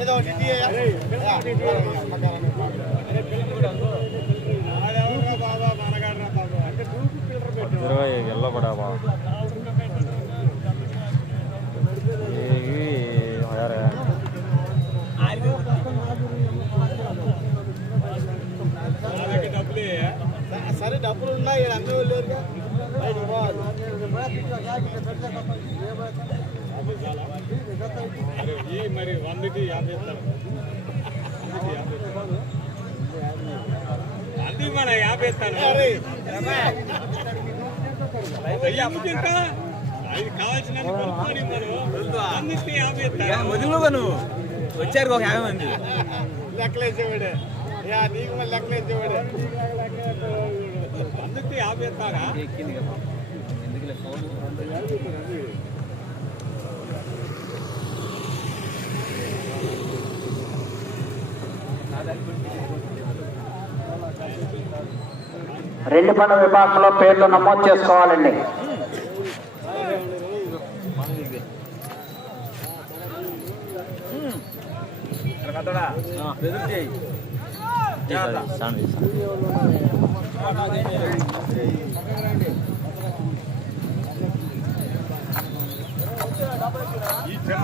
ఏదో మరి వందకి యాభై ఇస్తాను. మన యాభై ఇస్తాను కావాల్సిన వచ్చారు ఒక యాభై మంది లెక్కలేసేవాడే యా నీకు మళ్ళీ లెక్కలేసేవాడే అందుకే యాభై ఇస్తారా రెండు పంట విభాగంలో పేర్లు నమోదు చేసుకోవాలండి చేయి స్టాండ్ ఈ చెన్నై కాదు వాడి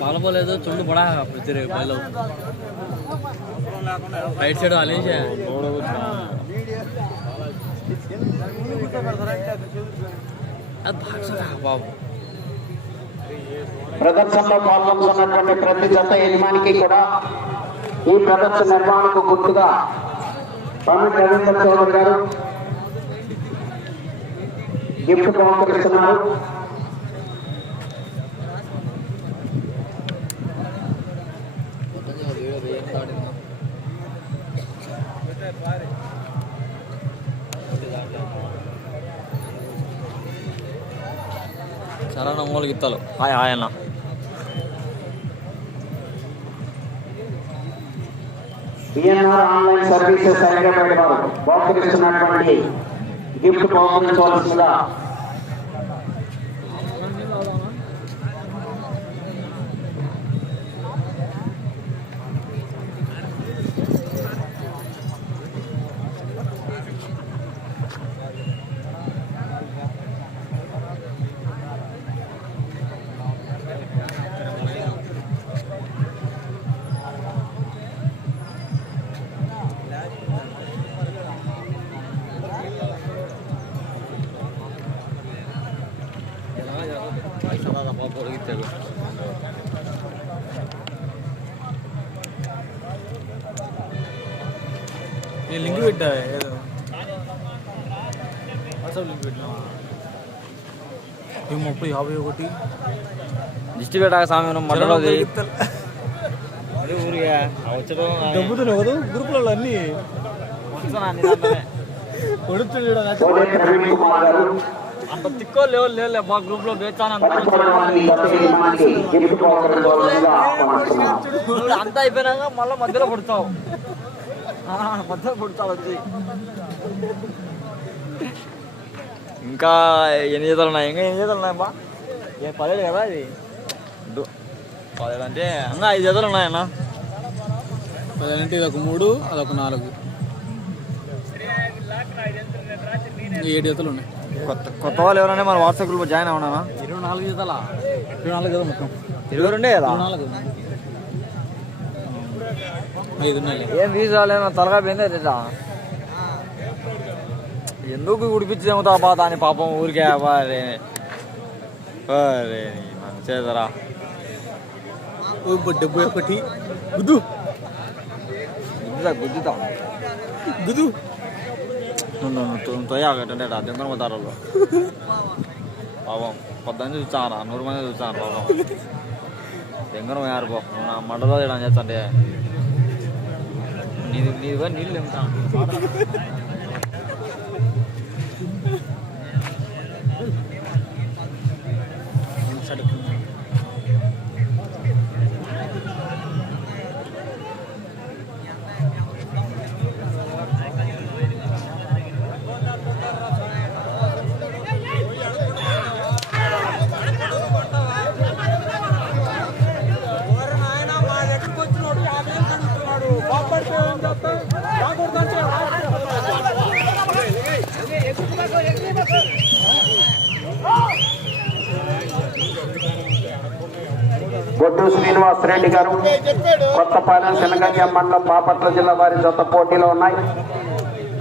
పాలపోలేదు చుండు పడా ప్రతి బయలు రైట్ సైడ్ అలేసా అది బాగా బాబు. ప్రదర్శనలో పాల్గొంటున్నటువంటి ప్రతి జత యజమానికి కూడా ఈ ప్రదర్శన నిర్మాణకు గుర్తుగా పవన్ రవీంద్ర చౌదరి గారు గిఫ్ట్ బహుకరిస్తున్నారు సరే ఒంగోలు ఇత్తాలు హాయ్ హాయ్ అన్న. బిఎన్ఆర్ ఆన్లైన్ సర్వీసెస్ హైదరాబాద్ వారు బహుకరిస్తున్నటువంటి గిఫ్ట్ బహుకరించవలసిందిగా పెట్టా ఏదో. ఈ ముప్పై యాభై ఒకటి. దిష్టి పెట్టాక స్వామి మధ్యలోది ఊరిగా వచ్చడం దెబ్బతున్నావు కదా గ్రూపులలో అన్ని. అంత తిక్కో లేవు లేవు మా గ్రూప్లో వేచాను అంతా అయిపోయినాక మళ్ళీ మధ్యలో పుడతావు. ఆ, మధ్యలో పుడతావు వచ్చి ఇంకా ఎన్ని చేతలు ఉన్నాయి? ఇంకా ఎన్ని చేతలు ఉన్నాయి బా ఏ పదేడు కదా ఇది? డు- పదిహేడు అంటే ఇంకా ఐదు చేతలు ఉన్నాయన్న. పదేంటి ఇది ఒక మూడు అదొక నాలుగు. ఏడు జతలు ఉన్నాయి. కొత్త కొత్త వాళ్ళు ఎవరైనా మన వాట్సాప్ గ్రూప్ జాయిన్ అవునా ఇరవై నాలుగు జతలా? ఇరవై నాలుగు కదా మొత్తం. ఇరవై రెండే కదా? నాలుగు. ఏం ఫీజు రాలేదు తలగా పోయిందే తెచ్చా ఎందుకు ఉడిపించేమవుతా బా దాని పాపం ఊరికే? అరే మంచిదరా డెబ్బై ఒకటి. గుద్దు. గుద్దుతా గుద్దుతా. గుద్దు. తొయ్యాగంటే దెంగన పోతారు వాళ్ళు పాపం పొద్దున్న చూస్తాను నూరు మంది చూస్తాను పాపం. దెంగన పోయారు పో నువ్వు నా మండలో చేయడం చేస్తంటే நீ நீ நில்லு నీళ్ళు బొడ్డు శ్రీనివాస్ రెడ్డి గారు. కొత్తపాలెం శనగంజ మండలం బాపట్ల జిల్లా వారి జత పోటీలో ఉన్నాయి.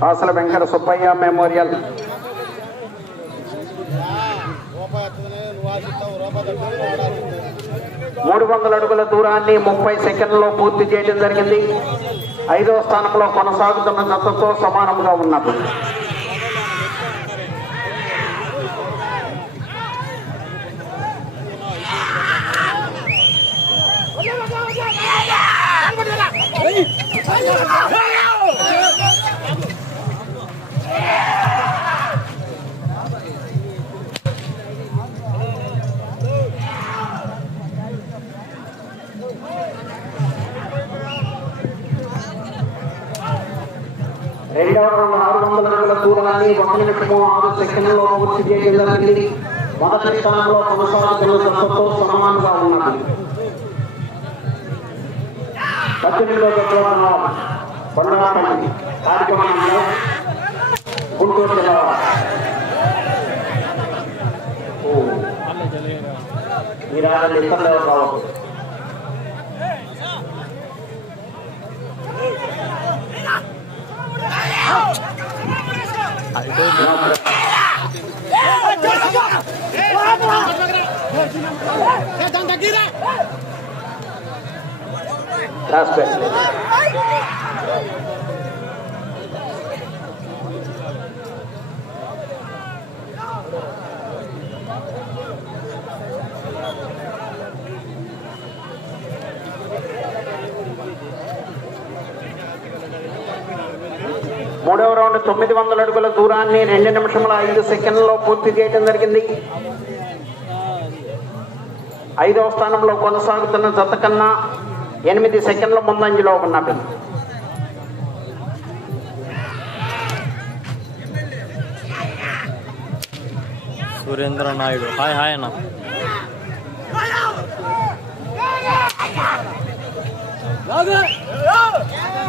కాసుల వెంకట సుబ్బయ్య మెమోరియల్. మూడు వందల అడుగుల దూరాన్ని ముప్పై సెకండ్లో పూర్తి చేయడం జరిగింది. ఐదవ స్థానంలో కొనసాగుతున్న జతతో సమానంగా ఉన్నది. రెండవ రౌండ్ ఆరు వందల అడుగుల దూరాన్ని ఒక నిమిషము ఆరు సెకండ్లలో పూర్తి చేయడం జరిగింది మొదటి స్థానంలో కొనసాగుతున్న జతతో సమానంగా ఉన్నది పద్దెనిమిదో జతలో ఉన్న కార్యక్రమంలో గుంటూరు జిల్లా క్రాస్ మూడవ రౌండ్ తొమ్మిది వందల అడుగుల దూరాన్ని రెండు నిమిషముల ఐదు సెకండ్లలో పూర్తి చేయడం జరిగింది. ఐదవ స్థానంలో కొనసాగుతున్న జత కన్నా ఎనిమిది సెకండ్ల ముందంజలో ఉన్నది సురేంద్ర నాయుడు. హాయ్ హాయ్ అన్న.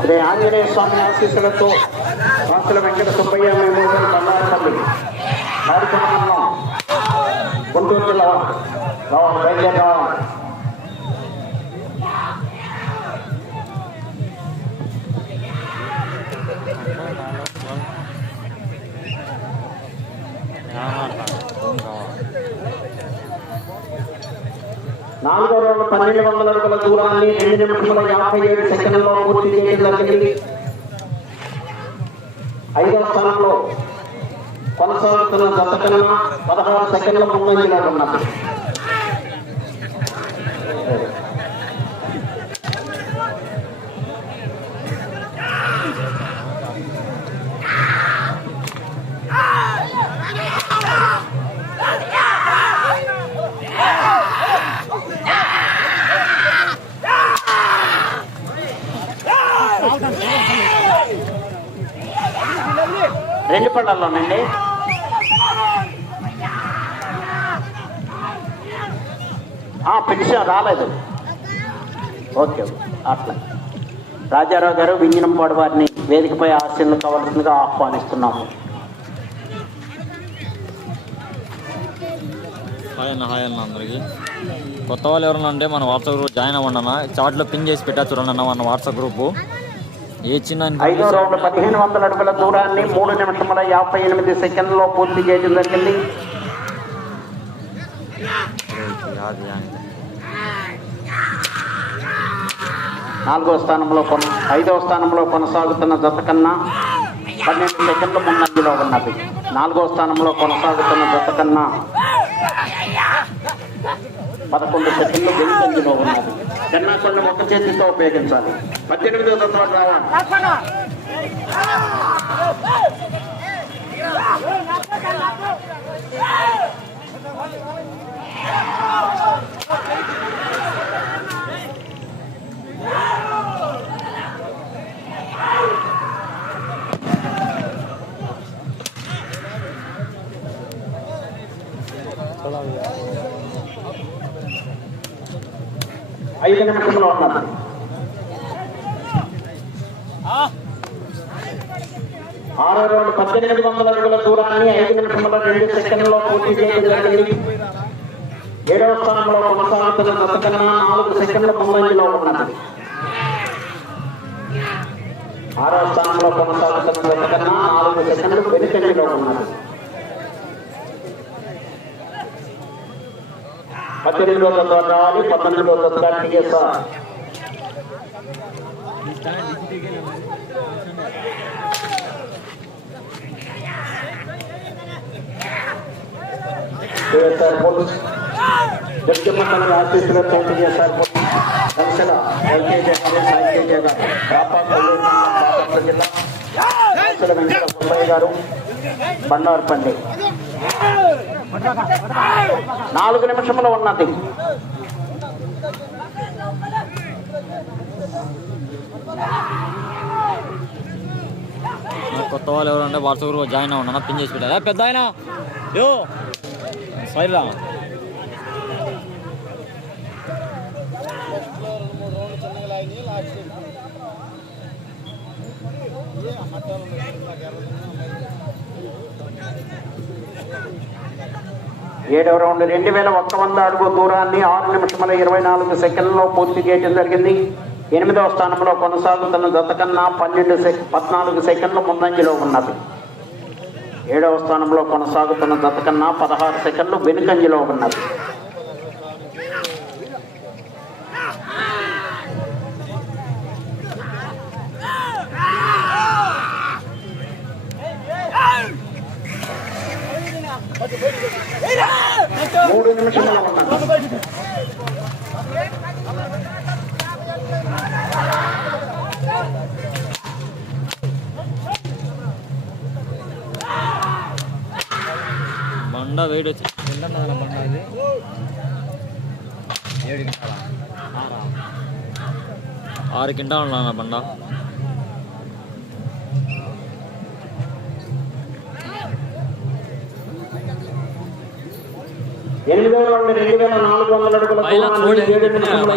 శ్రీ ఆంజనేయ స్వామి ఆశీస్సులతో రాసుల వెంకట సుబ్బయ్య మెమోరియల్ బండారపల్లి కార్యక్రమంలో గుంటూరు జిల్లా బయలుదేరి నాలుగో రోజు పన్నెండు వందల అడుగుల దూరాన్ని రెండు నిమిషముల యాభై ఏడు సెకండ్లో పూర్తి చేయడం జరిగింది ఐదవ స్థానంలో కొనసాగుతున్న జత కన్నా పదహారు సెకండ్ల ముందంజలో ఉన్నది రెండు పళ్ళల్లోనండి పెన్షన్ రాలేదు. ఓకే అట్లా. రాజారావు గారు వింజనంపాడు వారిని వేదికపై ఆశీర్లు కావాల్సిందిగా ఆహ్వానిస్తున్నాము. హాయ్ అన్న హాయ్ అన్న అందరికి. కొత్త వాళ్ళు ఎవరన్నా ఉంటే మన వాట్సాప్ గ్రూప్ జాయిన్ అవ్వండి అన్న. చాట్లో పిన్ చేసి పెట్టా చూడండి అన్న మన వాట్సాప్ గ్రూపు. ఏ చిన్న ఐదో రౌండ్ పదిహేను వందల అడుగుల దూరాన్ని మూడు నిమిషముల యాభై ఎనిమిది సెకండ్లలో పూర్తి చేయడం జరిగింది. నాలుగో స్థానంలో కొన ఐదవ స్థానంలో కొనసాగుతున్న జత కన్నా పన్నెండు సెకండ్ల ముందంజలో ఉన్నది. నాలుగో స్థానంలో కొనసాగుతున్న జత కన్నా పదకొండు సెకండ్లు వెనుకంజలో ఉన్నది. చెన్నా కొన్ని చేతితో ఉపయోగించాలి. పద్దెనిమిదో జత రావాలి ఐదు నిమిషంలో ఉన్నారు ఆరో రెండు పద్దెనిమిది వందల అడుగుల దూరాన్ని ఐదు నిమిషముల రెండు సెకండ్లో పూర్తి చేయడం జరిగింది. ఏడవ స్థానంలో కొనసాగుతున్న జత నాలుగు సెకండ్ల ముందంజలో ఉన్నది ఆరవ స్థానంలో కొనసాగుతున్న జత నాలుగు సెకండ్లు వెనుకంజలో ఉన్నది పద్దెనిమిదో తత్వ రావాలి పద్దెనిమిదో తత్వ టీఎస్ఆర్ టీఎస్ఆర్ పోలీస్. జడ్జిమండలి ఆఫీసులతో టీఎస్ఆర్ పోలీస్. సంస్థల ఎల్కేజీ సాహిత్య గారు రాపా జిల్లా. సంస్థల గారు బండార్పల్లి. నాలుగు నిమిషములు ఉన్నది. కొత్త వాళ్ళు ఎవరంటే వాట్సాప్ గ్రూప్ జాయిన్ అవ్వనా పిన్ చేసి పెట్టారా పెద్ద ఆయన. యో సైడ్ రా మూడు రౌండ్లు చిన్నగా లాగినాయి లాస్ట్ ఏ మట్టాలు నాకు ఎర్రదన్నా ఏడవ రౌండ్ రెండు వేల ఒక్క వంద అడుగు దూరాన్ని ఆరు నిమిషముల ఇరవై నాలుగు సెకండ్లలో పూర్తి చేయడం జరిగింది. ఎనిమిదవ స్థానంలో కొనసాగుతున్న గతకన్నా పన్నెండు సెక పద్నాలుగు సెకండ్ల ముందంజలో ఉన్నది. ఏడవ స్థానంలో కొనసాగుతున్న గతకన్నా పదహారు సెకండ్లు వెనుకంజలో ఉన్నది. మూడు నిమిషముల ఉన్నది బండ వెయిట్ వచ్చి ఎంత ఉన్నది బండ అది ఏడు కింటాలా ఆరు కింటాలు ఉన్నా రెండు వేల నాలుగు వందల అడుగుల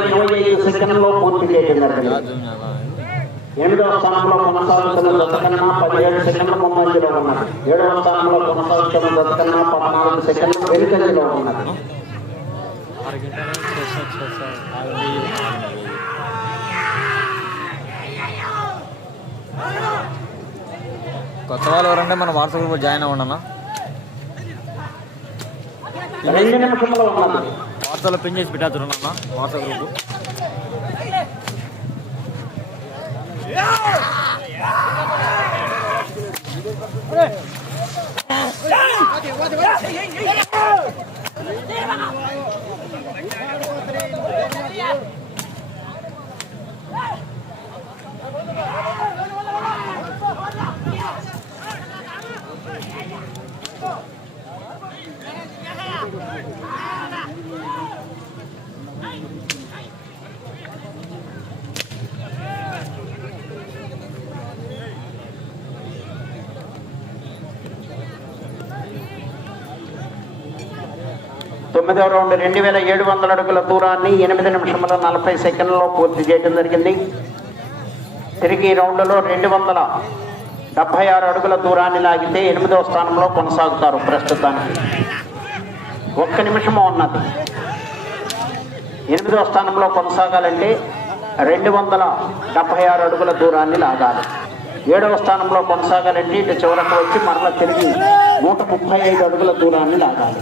ఇరవై ఐదు సెకండ్లో పూర్తి ఎనిమిదవ స్థానంలో కొనసాగుతున్న జత కన్నా పదిహేడు సెకండ్ల ముందంజలో ఉన్నది. ఏడవ స్థానంలో కొనసాగుతున్న జత కన్నా పద్నాలుగు సెకండ్లు వెనుకంజలో ఉన్నది. కొత్త వాళ్ళు ఎవరంటే మన వాట్సాప్ గ్రూప్ జాయిన్ అవ్వండి ఉన్నది వాట్సాప్లో పెన్ చేసి పెట్టేద్దురు అన్న వాట్సాప్ గ్రూప్ తొమ్మిదవ రౌండ్ రెండు వేల ఏడు వందల అడుగుల దూరాన్ని ఎనిమిది నిమిషముల నలభై సెకండ్లలో పూర్తి చేయడం జరిగింది. తిరిగి రౌండ్లో రెండు వందల డెబ్బై ఆరు అడుగుల దూరాన్ని లాగితే ఎనిమిదవ స్థానంలో కొనసాగుతారు ప్రస్తుతానికి. ఒక్క నిమిషము ఉన్నది. ఎనిమిదవ స్థానంలో కొనసాగాలంటే రెండు వందల డెబ్బై ఆరు అడుగుల దూరాన్ని లాగాలి. ఏడవ స్థానంలో కొనసాగాలంటే ఇటు చివరకు వచ్చి మరలా తిరిగి నూట ముప్పై ఐదు అడుగుల దూరాన్ని లాగాలి.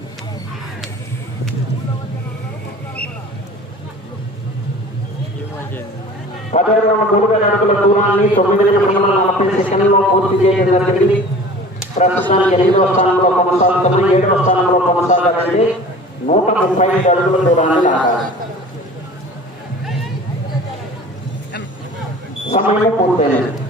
పదిహేను మూడు వేల అడుగుల దూరాన్ని తొమ్మిది నిమిషముల నలభై సెకండ్లో పూర్తి చేయడం జరిగింది. ప్రస్తుతానికి ఎనిమిదవ స్థానంలో కొనసాగుతున్న ఏడవ స్థానంలో కొనసాగాలంటే నూట ముప్పై ఐదు అడుగుల దూరాన్ని లాగాలి. సమయం పూర్తయింది.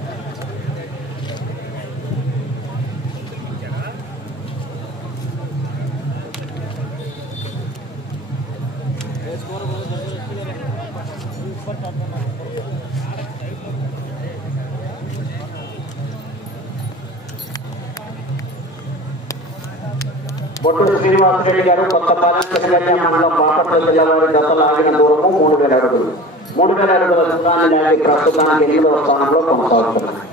బొట్టుడు బొట్టూరు శ్రీనివాసరెడ్డి గారు కొత్త పాలన మండలం బాపట్ల జిల్లా వారి గత లాగిన దూరము మూడు వేల అడుగులు. మూడు వేల అడుగుల స్థానాన్ని ప్రస్తుతానికి ఎనిమిదవ స్థానంలో కొనసాగుతున్నాయి